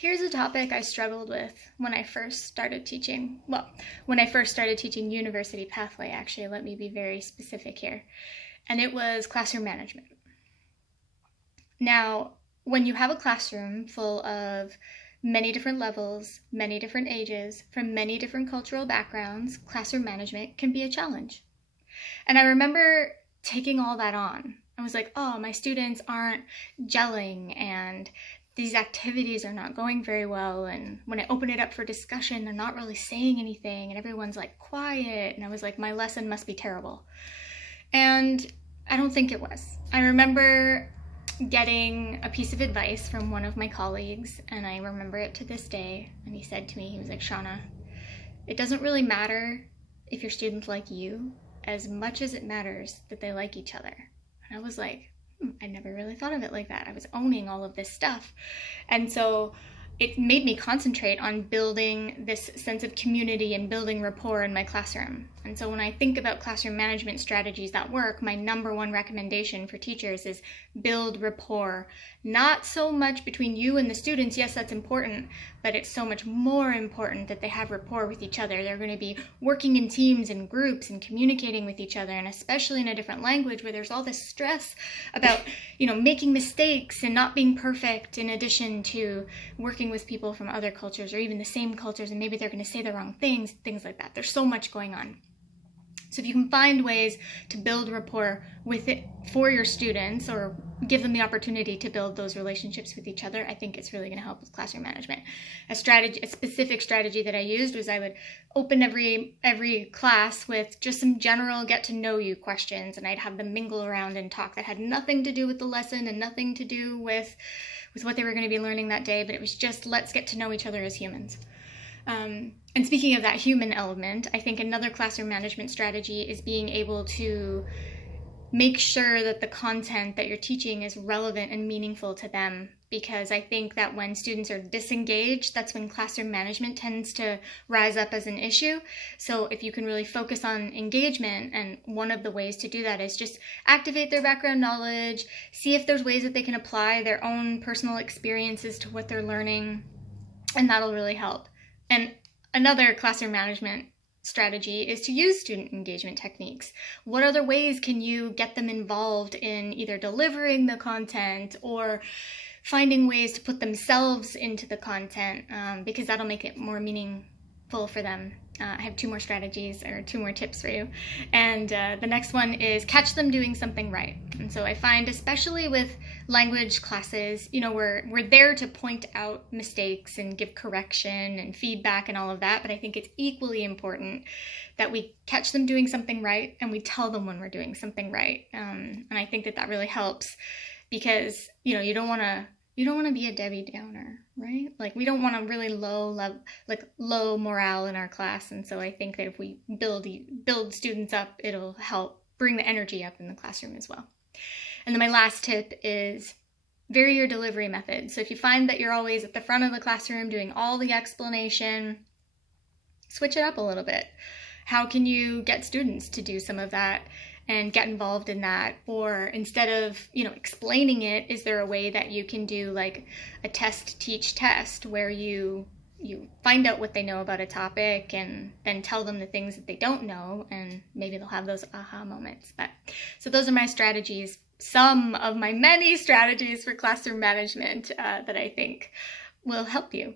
Here's a topic I struggled with when I first started teaching. Well, when I first started teaching University Pathway, actually, let me be very specific here. And it was classroom management. Now, when you have a classroom full of many different levels, many different ages, from many different cultural backgrounds, classroom management can be a challenge. And I remember taking all that on. I was like, oh, my students aren't gelling and these activities are not going very well, and when I open it up for discussion, they're not really saying anything, and everyone's like quiet, and I was like, my lesson must be terrible. And I don't think it was. I remember getting a piece of advice from one of my colleagues, and I remember it to this day, and he said to me, he was like, Shauna, it doesn't really matter if your students like you as much as it matters that they like each other. And I was like, I never really thought of it like that. I was owning all of this stuff. And so it made me concentrate on building this sense of community and building rapport in my classroom. And so when I think about classroom management strategies that work, my number one recommendation for teachers is build rapport. Not so much between you and the students, yes, that's important, but it's so much more important that they have rapport with each other. They're going to be working in teams and groups and communicating with each other, and especially in a different language where there's all this stress about, making mistakes and not being perfect, in addition to working with people from other cultures or even the same cultures, and maybe they're going to say the wrong things like that. There's so much going on. So if you can find ways to build rapport with it for your students or give them the opportunity to build those relationships with each other, I think it's really going to help with classroom management. A specific strategy that I used was I would open every class with just some general get to know you questions, and I'd have them mingle around and talk that had nothing to do with the lesson and nothing to do with what they were going to be learning that day, but it was just let's get to know each other as humans. And speaking of that human element, I think another classroom management strategy is being able to make sure that the content that you're teaching is relevant and meaningful to them, because I think that when students are disengaged, that's when classroom management tends to rise up as an issue. So if you can really focus on engagement, and one of the ways to do that is just activate their background knowledge, see if there's ways that they can apply their own personal experiences to what they're learning, and that'll really help. And another classroom management strategy is to use student engagement techniques. What other ways can you get them involved in either delivering the content or finding ways to put themselves into the content, because that'll make it more meaningful for them. I have two more tips for you. And the next one is catch them doing something right. And so I find, especially with language classes, we're there to point out mistakes and give correction and feedback and all of that. But I think it's equally important that we catch them doing something right and we tell them when we're doing something right. And I think that really helps, because, you don't want to be a Debbie Downer, right? Like, we don't want a really low morale in our class. And so I think that if we build students up, it'll help bring the energy up in the classroom as well. And then my last tip is vary your delivery method. So if you find that you're always at the front of the classroom doing all the explanation, switch it up a little bit. How can you get students to do some of that and get involved in that? Or instead of, explaining it, is there a way that you can do like a teach test where you find out what they know about a topic and then tell them the things that they don't know, and maybe they'll have those aha moments. So those are my strategies, some of my many strategies for classroom management that I think will help you.